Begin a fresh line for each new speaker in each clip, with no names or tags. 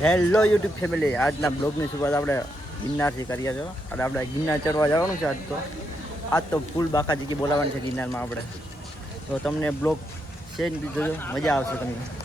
Hello YouTube family આજના બ્લોગની શરૂઆત આપણે ગિરનારથી કરીએ છો અને આપણે ગિરનાર ચડવા જવાનું છે આજ તો. આજ તો ફૂલ બાકા જગ્યાએ બોલાવવાનું છે ગિરનારમાં આપણે. તો તમને બ્લોગ છે જોજો. મજા આવશે તમને.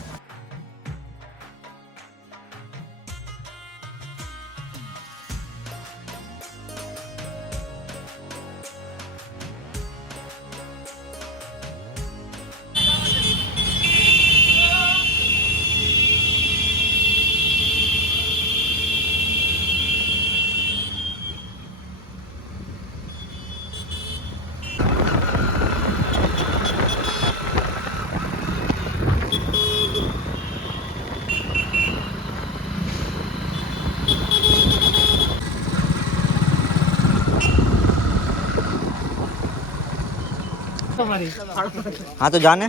હા તો જાને.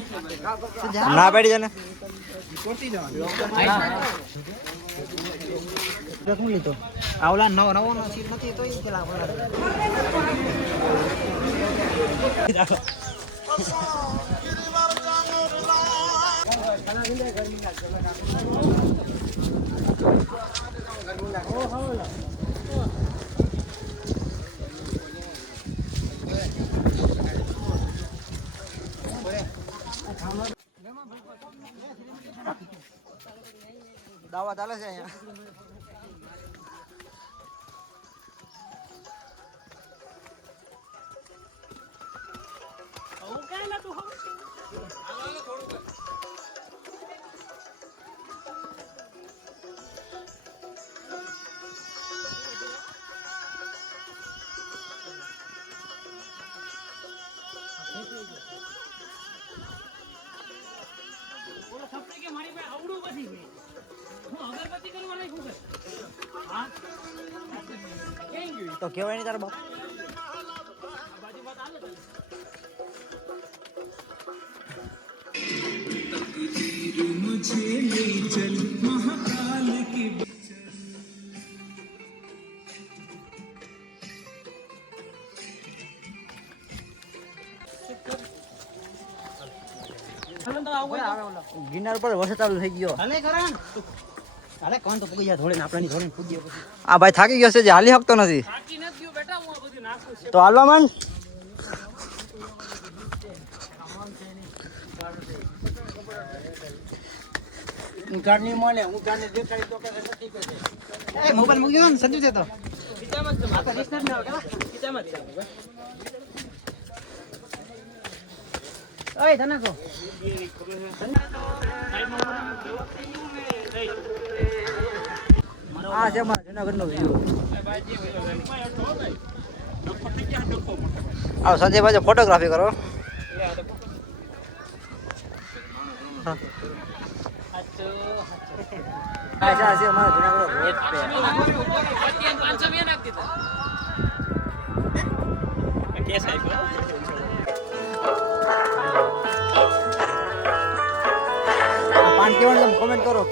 ના બેઠી જાને.
Thank લીધો આવલા ચાલે છે અહીંયા? સીટ નથી કે
મારી પાસે આવડું પછી તો કેવાય નહીં તારા બાપ? ગિરનાર પર વરસાદ ચાલુ થઈ ગયો.
અરે કોણ તો પૂગી જાય ધોળે આપણાની ધોળે પૂગી
આ ભાઈ થાકી ગયો છે જે હાલી શકતો નથી. તો હાલવા માંડ
ઊંઘાડ નહીં મળે ઊંઘાડ ને દેખાડી તો મોબાઈલ મૂકી દો ને સંજુ છે તો. ઓય ધનકો
આ છે અમારા જુનાગઢનો વ્યૂ આવો સંજય ભાઈ ફોટોગ્રાફી કરો. આ છે અમારા જુનાગઢનો રોડ પે આ પાન કેવાનું તમે કોમેન્ટ કરો.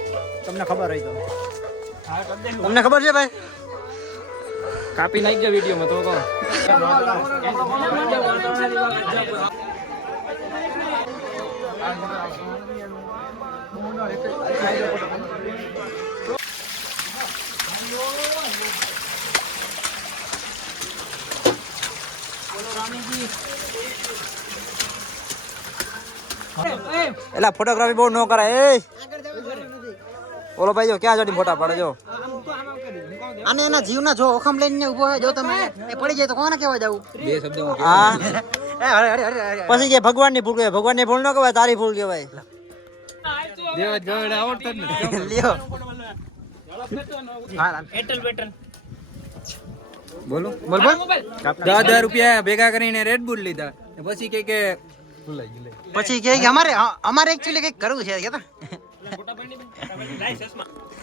તમને ખબર હોય તો. તમને ખબર છે ભાઈ?
કાપી નાખજો વિડીયોમાં તો કહો.
એલા ફોટોગ્રાફી બહુ ન કરાય એ. ઓલો ભાઈ જો ક્યાં જડી ફોટા પાડે જો.
અને એના જીવના જો ઓખમ લઈને ઊભો હોય જો તમે એ પડી જાય તો કોને કહેવા જાવું
બે શબ્દ
હા. પછી કે ભગવાનની ભૂલ કહેવાય ભગવાનની ભૂલ ન કહેવાય તારી ભૂલ કહેવાય.
દેવ ગવડે આવડતો જ નથી.
લ્યો.
બોલો. બોલ બોલ દસ હજાર રૂપિયા ભેગા કરીને રેડ બુલ લીધા. પછી કે કે
પછી કે કે અમારે અમારે એકચ્યુઅલી કંઈક કરવું છે કેતા.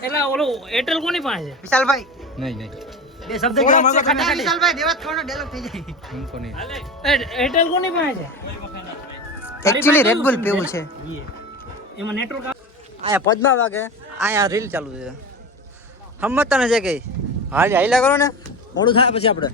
એટલે ઓલો એરટેલ કોની પાસે
વિશાલભાઈ.
નહીં નહીં.
બે શબ્દ કેવા માંગો તમે. વિશાલભાઈ દેવાત થોડો ડાયલોગ થઈ જાય.
હું કોને
છે એ- એરટેલ કોની પાસે છે?
એકચ્યુઅલી રેડ બુલ પીવું છે.
એમાં નેટવર્ક
અહીંયા પદ્મા વાગે અહીંયા રીલ ચાલુ છે. સમજતા નથી કઈ હાલ હાઈલા કરો ને. મોડું થાય પછી આપણે.